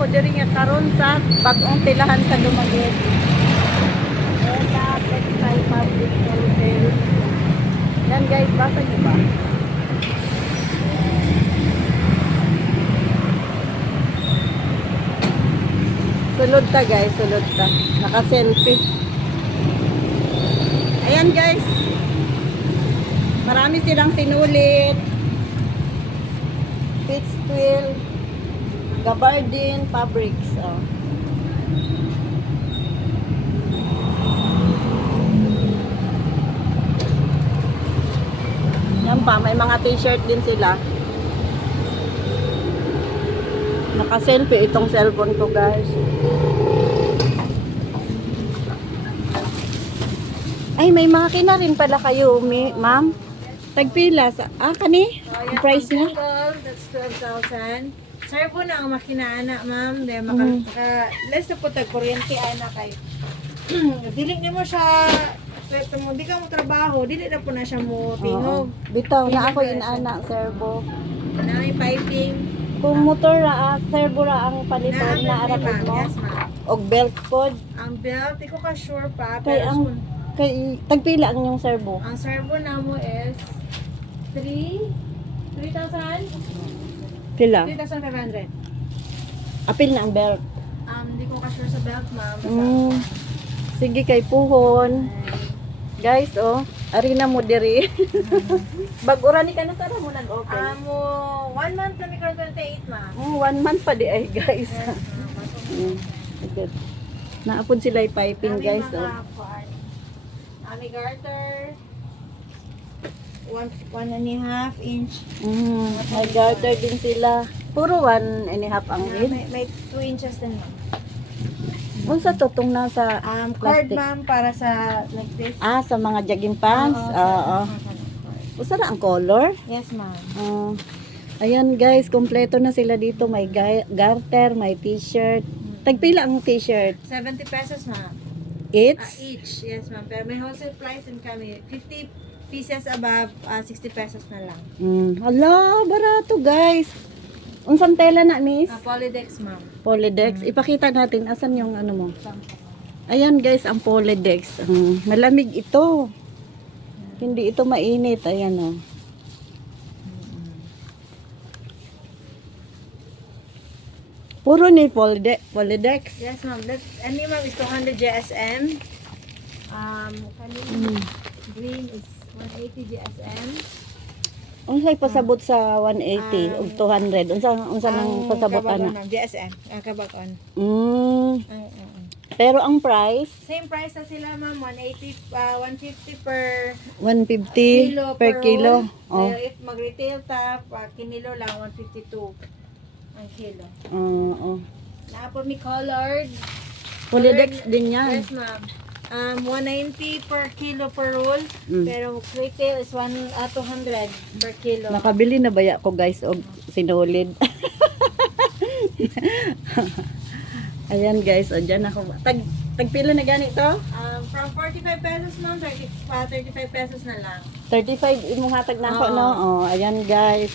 ako diri nga karon sa bag-ong tilahan sa Dumaguete. Ela Textile Public Wholesale. Yan guys, basa niyo ba? Sulod ta guys, sulod ta. Naka-selfie. Ayan guys. Marami silang sinulit. Pitch twill. Gabardine fabrics. Oh. Yan pa, may mga t-shirt din sila. Naka-selfie itong cellphone ko guys. Ay, may makina rin pala kayo, ma'am. Tagpila sa kani? Ang price niya? That's 12,000. Sir po na ang makina ana, ma'am. Dahil less na po tag-kuryente ana kay. Dili ni mo siya di ka mo trabaho, dili na po na siya mo tingog. Bitaw na ako inaana, servo. Na may piping. Kung motor ra, servo ra ang palitan na arapod mo. Yes, ma'am. Og belt pod. Ang belt, di ko ka sure pa. Kay Pero ang tagpila ang yung servo. ang servo na mo is 3,000? Pila? 3,500. Apil na ang belt. Di ko ka sure sa belt, ma'am. Sige kay puhon. Guys, ari na mo diri. Bag-ura ni kana sara mo nag-open. 1 month na may 28, ma'am. 1 month pa di ay guys. Yes, ma'am. Good. Naapod sila piping guys. Ami garter. 1.5 inch. May garter din sila. Puro 1.5 ang rin. May 2 inches din, ma'am. Unsa to tong nasa Cord, plastic? ma'am, para sa like this. Sa mga jogging pants. Oo. Usa na ang color? Yes, ma'am. Ayan guys, kompleto na sila dito. May garter, may t-shirt. Tagpila ang t-shirt? 70 pesos, ma'am. Each? Yes, ma'am. Pero may wholesale price din kami. 50 pieces above, 60 pesos na lang. Hala, barato guys. Unsang tela na, miss? Polydex, ma'am. Polydex. Ipakita natin. Asan yung ano mo? Ayan guys, ang Polydex. Malamig ito. Hindi ito mainit. Ayan Puro ni Polydex. Yes, ma'am. Any, ma'am, is 200 GSM. Green is 180 GSM. Unsay pasabot sa 180 ug 200? Unsa nang pasabot ana? Ma'am, GSM. Kabagon. Pero ang price, Same price na sila, ma'am. 150 per 150 per kilo. Pero if mag-retail ta, kinilo lang 152 ang kilo. Naapod mi colored. Polydex din yan. Yes, ma'am. 190 per kilo per roll. Pero retail is 200 per kilo. Nakabili na baya ko guys og sinulid. Ayan guys, dyan ako. Tagpila na ganito? From 45 pesos, ma'am, 35 pesos na lang. 35 imong hatag na ako, no? Ayan guys.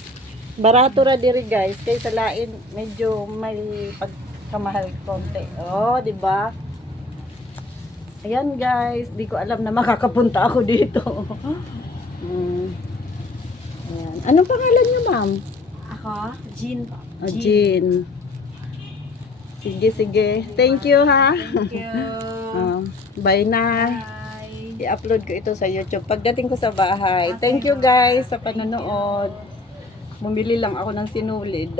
Barato ra diri guys, kay sa lain medyo may pagkamahal konti. Di ba? Ayan guys, di ko alam na makakapunta ako dito. Ayan. Anong pangalan niyo, ma'am? Ako? Jean po. Jean. Sige. Thank you, ha? Thank you. Bye na. Bye. I-upload ko ito sa YouTube pagdating ko sa bahay. Thank you guys sa panonood. Bumili lang ako ng sinulid.